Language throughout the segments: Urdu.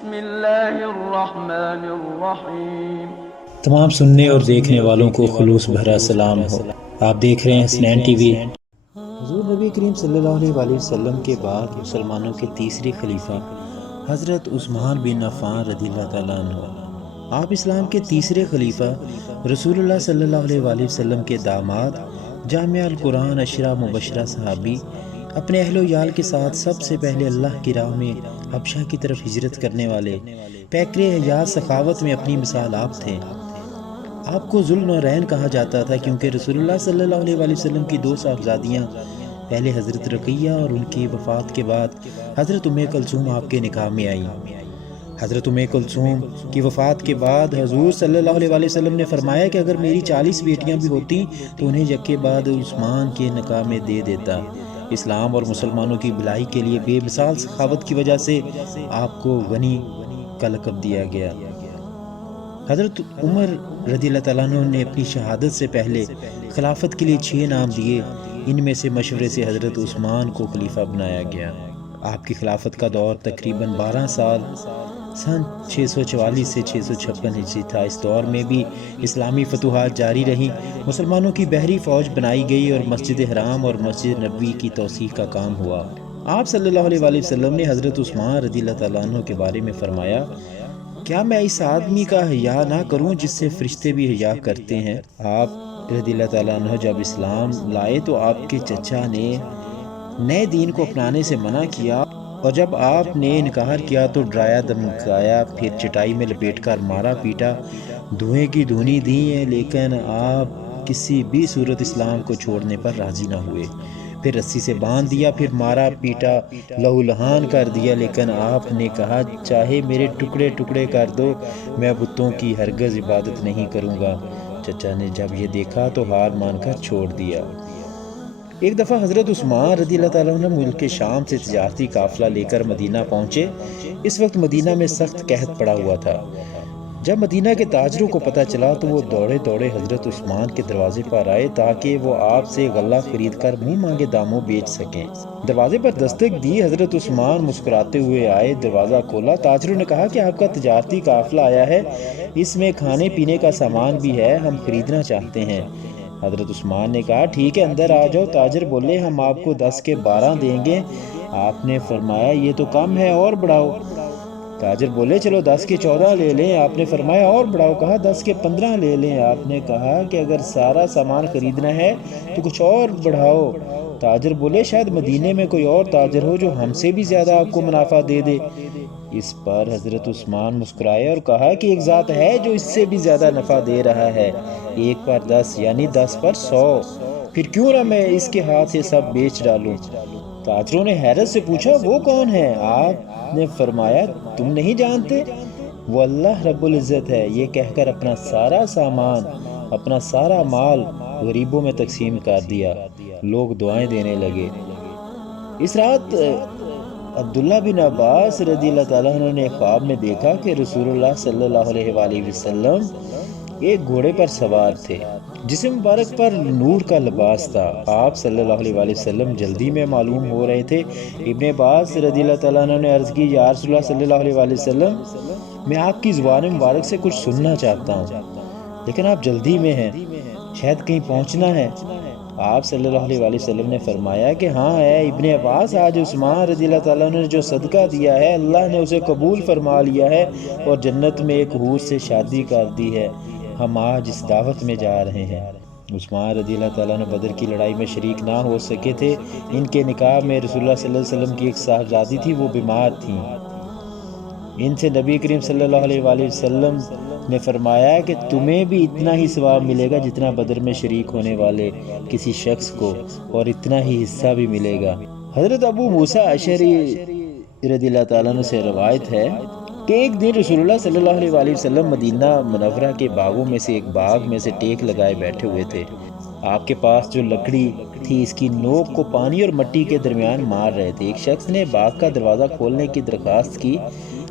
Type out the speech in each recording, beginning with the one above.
بسم اللہ الرحمن الرحیم۔ تمام سننے اور دیکھنے والوں کو خلوص بھرا سلام ہو۔ آپ دیکھ رہے ہیں حسنین ٹی وی۔ حضور نبی کریم صلی اللہ علیہ وسلم کے بعد مسلمانوں کے تیسرے خلیفہ حضرت عثمان بن عفان رضی اللہ تعالیٰ عنہ، آپ اسلام کے تیسرے خلیفہ رسول اللہ صلی اللہ علیہ وسلم کے داماد، جامع القرآن اشرا مبشرہ صحابی، اپنے اہل و عیال کے ساتھ سب سے پہلے اللہ کی راہ میں حبشہ کی طرف ہجرت کرنے والے، پیکر حیات سخاوت میں اپنی مثال آپ تھے۔ آپ کو ذوالنورین کہا جاتا تھا کیونکہ رسول اللہ صلی اللہ علیہ وسلم کی دو صاحبزادیاں، پہلے حضرت رقیہ اور ان کی وفات کے بعد حضرت ام کلثوم آپ کے نکاح میں آئیں۔ حضرت ام کلثوم کی وفات کے بعد حضور صلی اللہ علیہ وسلم نے فرمایا کہ اگر میری 40 بیٹیاں بھی ہوتی تو انہیں یکے بعد عثمان کے نکاح میں دے دیتا۔ اسلام اور مسلمانوں کی بھلائی کے لیے بے مثال سخاوت کی وجہ سے آپ کو غنی کا لقب دیا گیا۔ حضرت عمر رضی اللہ تعالیٰ عنہ نے اپنی شہادت سے پہلے خلافت کے لیے 6 نام دیے، ان میں سے مشورے سے حضرت عثمان کو خلیفہ بنایا گیا۔ آپ کی خلافت کا دور تقریباً 12 سال، سن 644 سے 656 ہجری تھا۔ اس دور میں بھی اسلامی فتوحات جاری رہیں، مسلمانوں کی بحری فوج بنائی گئی اور مسجد حرام اور مسجد نبوی کی توسیع کا کام ہوا۔ آپ صلی اللہ علیہ وسلم نے حضرت عثمان رضی اللہ تعالیٰ عنہ کے بارے میں فرمایا، کیا میں اس آدمی کا حیا نہ کروں جس سے فرشتے بھی حیا کرتے ہیں؟ آپ رضی اللہ تعالیٰ عنہ جب اسلام لائے تو آپ کے چچا نے نئے دین کو اپنانے سے منع کیا، اور جب آپ نے انکار کیا تو ڈرایا دھمکایا، پھر چٹائی میں لپیٹ کر مارا پیٹا، دھوئیں کی دھونی دی ہے، لیکن آپ کسی بھی صورت اسلام کو چھوڑنے پر راضی نہ ہوئے۔ پھر رسی سے باندھ دیا، پھر مارا پیٹا، لہو لہان کر دیا، لیکن آپ نے کہا چاہے میرے ٹکڑے ٹکڑے کر دو، میں بتوں کی ہرگز عبادت نہیں کروں گا۔ چچا نے جب یہ دیکھا تو ہار مان کر چھوڑ دیا۔ ایک دفعہ حضرت عثمان رضی اللہ تعالیٰ عنہ ملک شام سے تجارتی قافلہ لے کر مدینہ پہنچے۔ اس وقت مدینہ میں سخت قحط پڑا ہوا تھا۔ جب مدینہ کے تاجروں کو پتہ چلا تو وہ دوڑے دوڑے حضرت عثمان کے دروازے پر آئے تاکہ وہ آپ سے غلہ خرید کر منہ مانگے داموں بیچ سکیں۔ دروازے پر دستک دی، حضرت عثمان مسکراتے ہوئے آئے، دروازہ کھولا۔ تاجروں نے کہا کہ آپ کا تجارتی قافلہ آیا ہے، اس میں کھانے پینے کا سامان بھی ہے، ہم خریدنا چاہتے ہیں۔ حضرت عثمان نے کہا ٹھیک ہے، اندر آ جاؤ۔ تاجر بولے ہم آپ کو 10 کے 12 دیں گے۔ آپ نے فرمایا یہ تو کم ہے، اور بڑھاؤ۔ تاجر بولے چلو 10 کے 14 لے لیں۔ آپ نے فرمایا اور بڑھاؤ۔ کہا 10 کے 15 لے لیں۔ آپ نے کہا کہ اگر سارا سامان خریدنا ہے تو کچھ اور بڑھاؤ۔ تاجر بولے شاید مدینے میں کوئی اور تاجر ہو جو ہم سے بھی زیادہ آپ کو منافع دے دے۔ اس پر حضرت عثمان مسکرائے اور کہا کہ ایک ذات ہے جو اس سے بھی زیادہ نفع دے رہا ہے، 1 پر 10 یعنی 10 پر 100، پھر کیوں نہ میں اس کے ہاتھ سے سب بیچ ڈالوں۔ تاجروں نے حیرت سے پوچھا وہ کون ہے؟ آپ نے فرمایا تم نہیں جانتے، وہ اللہ رب العزت ہے۔ یہ کہہ کر اپنا سارا سامان، اپنا سارا مال غریبوں میں تقسیم کر دیا۔ لوگ دعائیں دینے لگے۔ اس رات عبداللہ بن عباس رضی اللہ تعالیٰ عنہ نے خواب میں دیکھا کہ رسول اللہ صلی اللہ علیہ وسلم ایک گھوڑے پر سوار تھے، جسم مبارک پر نور کا لباس تھا۔ آپ صلی اللہ علیہ وسلم جلدی میں معلوم ہو رہے تھے۔ ابن عباس رضی اللہ تعالیٰ عنہ نے عرض کی یا رسول اللہ صلی اللہ علیہ وسلم، میں آپ کی زبان مبارک سے کچھ سننا چاہتا ہوں، لیکن آپ جلدی میں ہیں، شاید کہیں پہنچنا ہے۔ آپ صلی اللہ علیہ وسلم نے فرمایا کہ ہاں اے ابن عباس، آج عثمان رضی اللہ تعالیٰ عنہ نے جو صدقہ دیا ہے اللہ نے اسے قبول فرما لیا ہے اور جنت میں ایک حور سے شادی کر دی ہے۔ ہم آج اس دعوت میں جا رہے ہیں۔ عثمان رضی اللہ تعالیٰ عنہ بدر کی لڑائی میں شریک نہ ہو سکے تھے۔ ان کے نکاح میں رسول اللہ صلی اللہ علیہ وسلم کی ایک صاحبزادی تھی، وہ بیمار تھیں۔ ان سے نبی کریم صلی اللہ علیہ وسلم نے فرمایا کہ تمہیں بھی اتنا ہی ثواب ملے گا جتنا بدر میں شریک ہونے والے کسی شخص کو، اور اتنا ہی حصہ بھی ملے گا۔ حضرت ابو موسیٰ اشعری رضی اللہ تعالیٰ عنہ سے روایت ہے کہ ایک دن رسول اللہ صلی اللہ علیہ وسلم مدینہ منورہ کے باغوں میں سے ایک باغ میں سے ٹیک لگائے بیٹھے ہوئے تھے۔ آپ کے پاس جو لکڑی تھی اس کی نوک کو پانی اور مٹی کے درمیان مار رہے تھے۔ ایک شخص نے باغ کا دروازہ کھولنے کی درخواست کی۔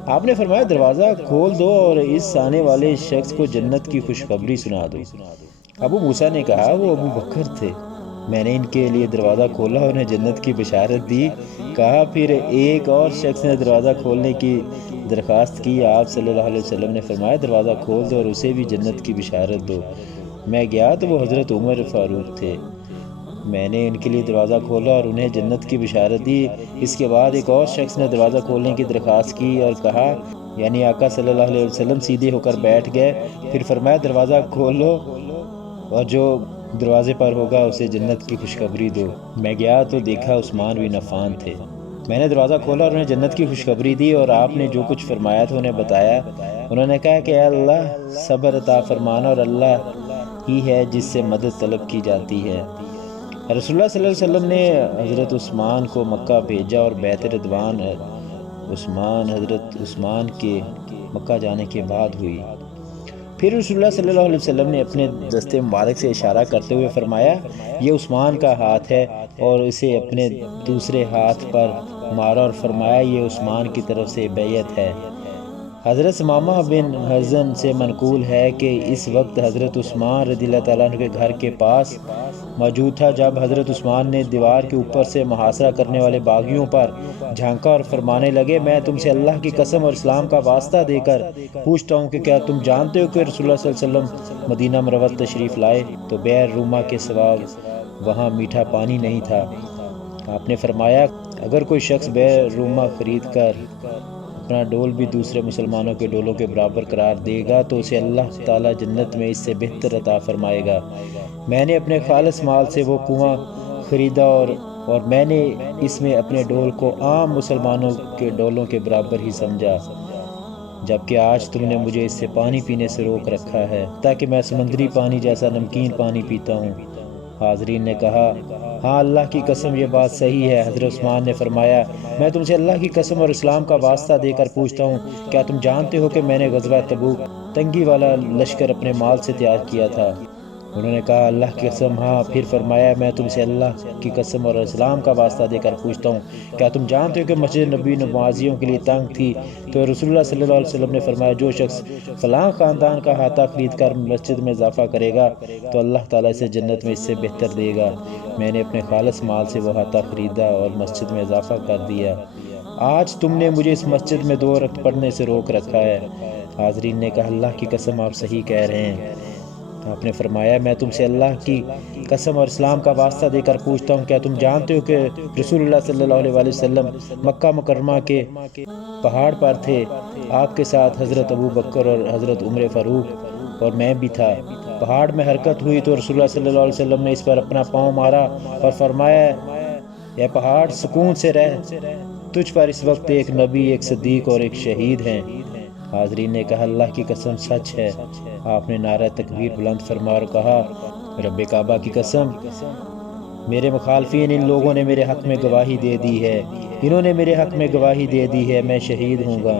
آپ نے فرمایا دروازہ کھول دو اور اس آنے والے شخص کو جنت کی خوشخبری سنا دو۔ ابو موسیٰ نے کہا وہ ابو بکر تھے۔ میں نے ان کے لیے دروازہ کھولا اور انہیں جنت کی بشارت دی۔ کہا پھر ایک اور شخص نے دروازہ کھولنے کی درخواست کی۔ آپ صلی اللہ علیہ وسلم نے فرمایا دروازہ کھول دو اور اسے بھی جنت کی بشارت دو۔ میں گیا تو وہ حضرت عمر فاروق تھے۔ میں نے ان کے لیے دروازہ کھولا اور انہیں جنت کی بشارت دی۔ اس کے بعد ایک اور شخص نے دروازہ کھولنے کی درخواست کی اور کہا، یعنی آقا صلی اللہ علیہ وسلم سیدھے ہو کر بیٹھ گئے۔ پھر فرمایا دروازہ کھولو اور جو دروازے پر ہوگا اسے جنت کی خوشخبری دو۔ میں گیا تو دیکھا عثمان بن عفان تھے۔ میں نے دروازہ کھولا اور انہیں جنت کی خوشخبری دی اور آپ نے جو کچھ فرمایا تھا انہیں بتایا۔ انہوں نے کہا کہ اے اللہ صبر عطا فرمانا، اور اللہ ہی ہے جس سے مدد طلب کی جاتی ہے۔ رسول اللہ صلی اللہ علیہ وسلم نے حضرت عثمان کو مکہ بھیجا اور بیعت رضوان حضرت عثمان کے مکہ جانے کے بعد ہوئی۔ پھر رسول اللہ صلی اللہ علیہ وسلم نے اپنے دست مبارک سے اشارہ کرتے ہوئے فرمایا یہ عثمان کا ہاتھ ہے، اور اسے اپنے دوسرے ہاتھ پر مارا اور فرمایا یہ عثمان کی طرف سے بیعت ہے۔ حضرت ثمامہ بن حزن سے منقول ہے کہ اس وقت حضرت عثمان رضی اللہ تعالیٰ عنہ کے گھر کے پاس موجود تھا جب حضرت عثمان نے دیوار کے اوپر سے محاصرہ کرنے والے باغیوں پر جھانکا اور فرمانے لگے میں تم سے اللہ کی قسم اور اسلام کا واسطہ دے کر پوچھتا ہوں کہ کیا تم جانتے ہو کہ رسول اللہ صلی اللہ علیہ وسلم مدینہ منورہ تشریف لائے تو بئر روما کے سوا وہاں میٹھا پانی نہیں تھا۔ آپ نے فرمایا اگر کوئی شخص بئر روما خرید کر اپنا ڈول بھی دوسرے مسلمانوں کے ڈولوں کے برابر قرار دے گا تو اسے اللہ تعالیٰ جنت میں اس سے بہتر عطا فرمائے گا۔ میں نے اپنے خالص مال سے وہ کنواں خریدا اور میں نے اس میں اپنے ڈول کو عام مسلمانوں کے ڈولوں کے برابر ہی سمجھا، جبکہ آج تم نے مجھے اس سے پانی پینے سے روک رکھا ہے تاکہ میں سمندری پانی جیسا نمکین پانی پیتا ہوں۔ حاضرین نے کہا ہاں اللہ کی قسم یہ بات صحیح ہے۔ حضرت عثمان نے فرمایا میں تم سے اللہ کی قسم اور اسلام کا واسطہ دے کر پوچھتا ہوں کیا تم جانتے ہو کہ میں نے غزوہ تبوک تنگی والا لشکر اپنے مال سے تیار کیا تھا؟ انہوں نے کہا اللہ کی قسم ہاں۔ پھر فرمایا میں تم سے اللہ کی قسم اور اسلام کا واسطہ دے کر پوچھتا ہوں کیا تم جانتے ہو کہ مسجد نبی نمازیوں کے لیے تنگ تھی؟ تو رسول اللہ صلی اللہ علیہ وسلم نے فرمایا جو شخص فلاں خاندان کا احاطہ خرید کر مسجد میں اضافہ کرے گا تو اللہ تعالیٰ اسے جنت میں اس سے بہتر دے گا۔ میں نے اپنے خالص مال سے وہ احاطہ خریدا اور مسجد میں اضافہ کر دیا۔ آج تم نے مجھے اس مسجد میں 2 رکعت پڑھنے سے روک رکھا ہے۔ حاضرین نے کہا اللہ کی قسم آپ صحیح کہہ رہے ہیں۔ آپ نے فرمایا میں تم سے اللہ کی قسم اور اسلام کا واسطہ دے کر پوچھتا ہوں کیا تم جانتے ہو کہ رسول اللہ صلی اللہ علیہ وسلم مکہ مکرمہ کے پہاڑ پر تھے، آپ کے ساتھ حضرت ابو بکر اور حضرت عمر فاروق اور میں بھی تھا۔ پہاڑ میں حرکت ہوئی تو رسول اللہ صلی اللہ علیہ وسلم نے اس پر اپنا پاؤں مارا اور فرمایا اے پہاڑ سکون سے رہ، تجھ پر اس وقت ایک نبی، ایک صدیق اور ایک شہید ہیں۔ حاضرین نے کہا اللہ کی قسم سچ ہے۔ آپ نے نعرہ تکبیر بلند فرما اور کہا رب کعبہ کی قسم میرے مخالفین ان لوگوں نے میرے حق میں گواہی دے دی ہے، انہوں نے میرے حق میں گواہی دے دی ہے، میں شہید ہوں گا۔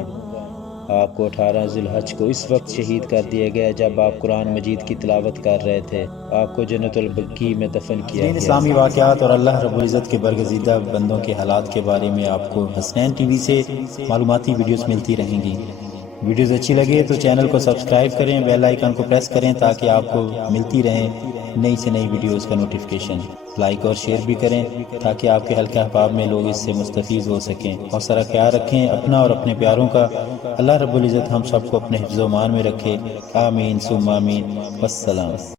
آپ کو 18 ذی الحج کو اس وقت شہید کر دیا گیا جب آپ قرآن مجید کی تلاوت کر رہے تھے۔ آپ کو جنت البقیع میں دفن کیا گیا۔ اسلامی واقعات اور اللہ رب العزت کے برگزیدہ بندوں کے حالات کے بارے میں آپ کو حسنین ٹی وی سے معلوماتی ویڈیوز ملتی رہیں گی۔ ویڈیوز اچھی لگے تو چینل کو سبسکرائب کریں، بیل آئیکن کو پریس کریں تاکہ آپ کو ملتی رہیں نئی سے نئی ویڈیوز کا نوٹیفیکیشن۔ لائک اور شیئر بھی کریں تاکہ آپ کے حلقہ احباب میں لوگ اس سے مستفیض ہو سکیں۔ اور سارا خیال رکھیں اپنا اور اپنے پیاروں کا۔ اللہ رب العزت ہم سب کو اپنے حفظ و امان میں رکھے۔ آمین ثم آمین۔ والسلام۔